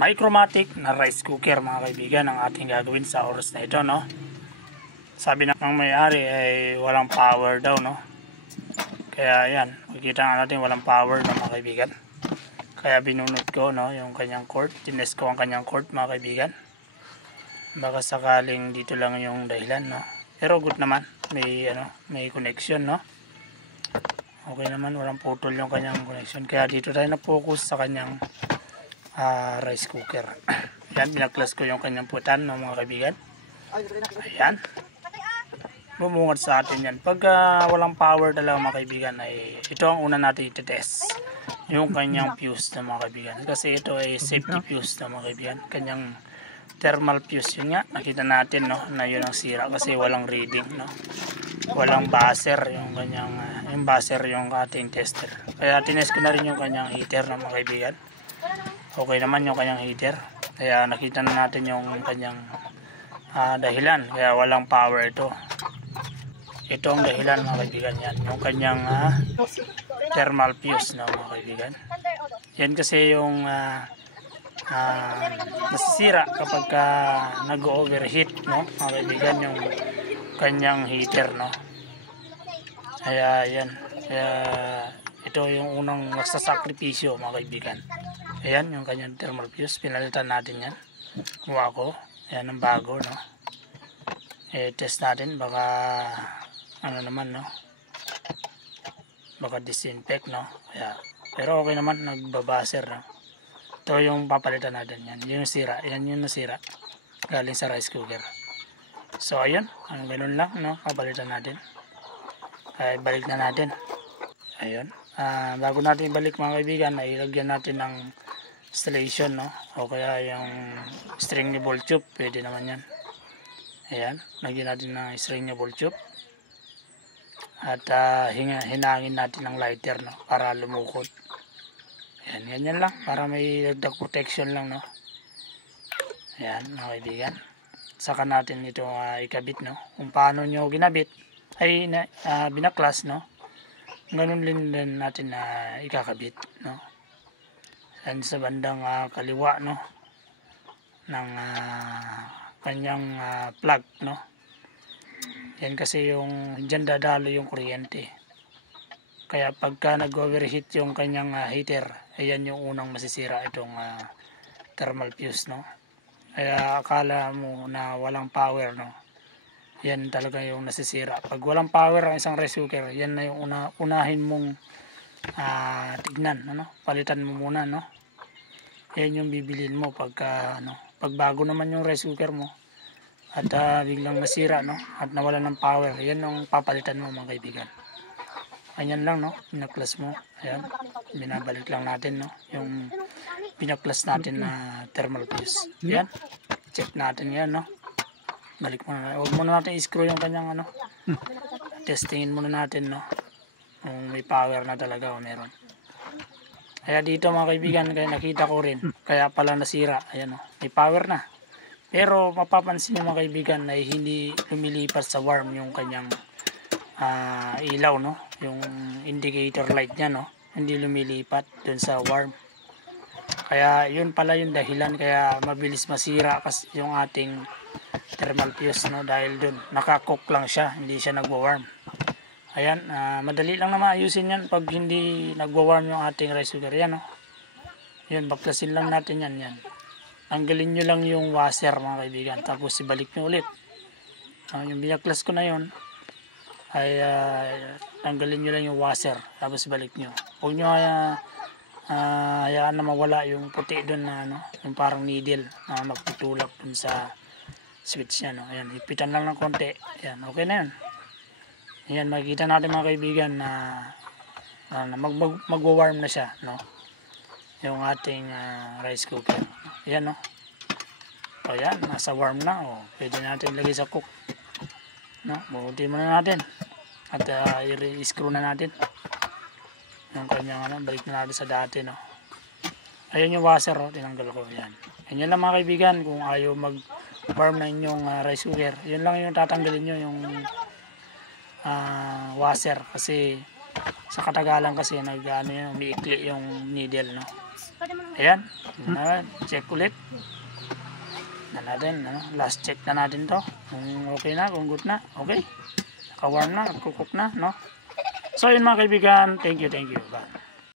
Micromatic na rice cooker mga kaibigan ang ating gagawin sa oras na ito, no. Sabi ng may-ari ay walang power daw, no. Kaya yan, makikita nga natin walang power na mga kaibigan. Kaya binunot ko, no, yung kanyang cord. Tines ko ang kanyang cord mga kaibigan. Baka sakaling dito lang yung dahilan, no. Pero good naman, may connection, no. Okay naman, walang putol yung kanyang connection. Kaya dito tayo na-focus sa kanyang rice cooker. Ayan, binaklas ko yung kanyang putan, no, mga kaibigan. Ayan. Bumungad sa atin yan. Pag walang power talaga mga kaibigan, ay ito ang una natin i-test. Yung kanyang fuse na mga kaibigan. Kasi ito ay safety fuse na mga kaibigan. Kanyang thermal fuse. Yun nga, nakita natin, no, na yun ang sira kasi walang reading, no. Walang buzzer yung kanyang yung buzzer yung ating tester. Kaya tinest ko na rin yung kanyang heater na mga kaibigan. Okay naman yung kanyang heater. Kaya nakita na natin yung kanyang dahilan. Kaya walang power ito. Ito ang dahilan mga kaibigan yan. Yung kanyang thermal fuse na mga kaibigan. Yan kasi yung nasisira kapag nag-overheat, no, mga kaibigan, yung kanyang heater, no. Kaya yan. Kaya ito yung unang nagsasakripisyo mga kaibigan. Ayan yung kanyang thermal fuse. Pinalitan natin yan. Kuha ko. Ayan ang bago, no. Test natin. Baka ano naman, no. Baka disinfect, no. Kaya, pero okay naman. Nagbabaser, no. Ito yung papalitan natin yan. Yung sira. Yan yung nasira. Galing sa rice cooker. So ayun. Ang ganun lang, no. Papalitan natin. Ay balik na natin. Ayun. Bago natin ibalik mga kaibigan, ay ilagyan natin ng installation, no, o kaya yung string ni ball tube, pwede naman yan. Ayan, lagyan natin ng string ni ball tube at hinangin natin ng lighter, no, para lumukot. Ayan, ganyan lang, para may dagdag protection lang, no. Ayan mga kaibigan, saka natin ito ikabit, no. Kung paano nyo ginabit ay binaklas, no, ganun din natin na ikakabit, no. Yan sa bandang kaliwa, no, ng kanyang plug, no. Yan kasi yung dyan dadalo yung kuryente. Kaya pagka nag-overheat yung kanyang heater, ayan yung unang masisira itong thermal fuse, no. Kaya akala mo na walang power, no. Yan talaga yung nasisira. Pag walang power ang isang rice cooker, yan na yung unahin mong tignan, ano, palitan mo muna, no. Yan yung bibilin mo pagka pag bago naman yung rice cooker mo at biglang nasira, no, at nawalan ng power, yan yung papalitan mo mga kaibigan. Ayan lang, no, pinaklas mo. Ayan, binabalik lang natin, no, yung pinaklas natin na thermal fuse. Ayan, check natin yan, no. Balik muna, huwag muna natin i-screw yung kanyang testingin muna natin, no, kung may power na talaga o meron. Kaya dito mga kaibigan, kaya nakita ko rin, kaya pala nasira. Ayan, oh, may power na. Pero mapapansin nyo mga kaibigan ay hindi lumilipat sa warm yung kanyang ilaw, no, yung indicator light nya, no, hindi lumilipat dun sa warm. Kaya yun pala yung dahilan kaya mabilis masira kasi yung ating thermal fuse, no, dahil dun nakakook lang siya, hindi siya nagwa-warm. Ayan, madali lang na maayusin yan pag hindi nagwa-warm yung ating rice cooker. Yan, no. Yan, baklasin lang natin yan. Yan. Tanggalin nyo lang yung washer mga kaibigan. Tapos ibalik nyo ulit. Yung binaklas ko na yun, ay tanggalin nyo lang yung washer. Tapos ibalik nyo. Huwag nyo hayaan na mawala yung puti dun na, yung parang needle na magtutulak dun sa switch niya, no. Ayan, ipitan lang ng konti. Ayan, okay na yun. Ayan, makikita natin mga kaibigan na magwa-warm na siya, no, yung ating rice cooker. Ayan, no. O yan, nasa warm na. O, pwede natin ilagay sa cook, no. Buhutin muna natin at i-screw na natin yung kanyang balik na natin sa dati, no. Ayan yung washer, oh, tinanggal ko. Ayan. Ayan lang mga kaibigan, kung ayaw mag-warm na inyong rice cooker, yun lang yung tatanggalin nyo, yung washer, kasi sa katagalan kasi umiikli yung needle, no. Ayan. Check ulit. Na natin, last check na natin to. Kung okay na, kung good na. Okay. Naka-warm na, nagkukok na, no? So yun mga kaibigan. Thank you. Bye.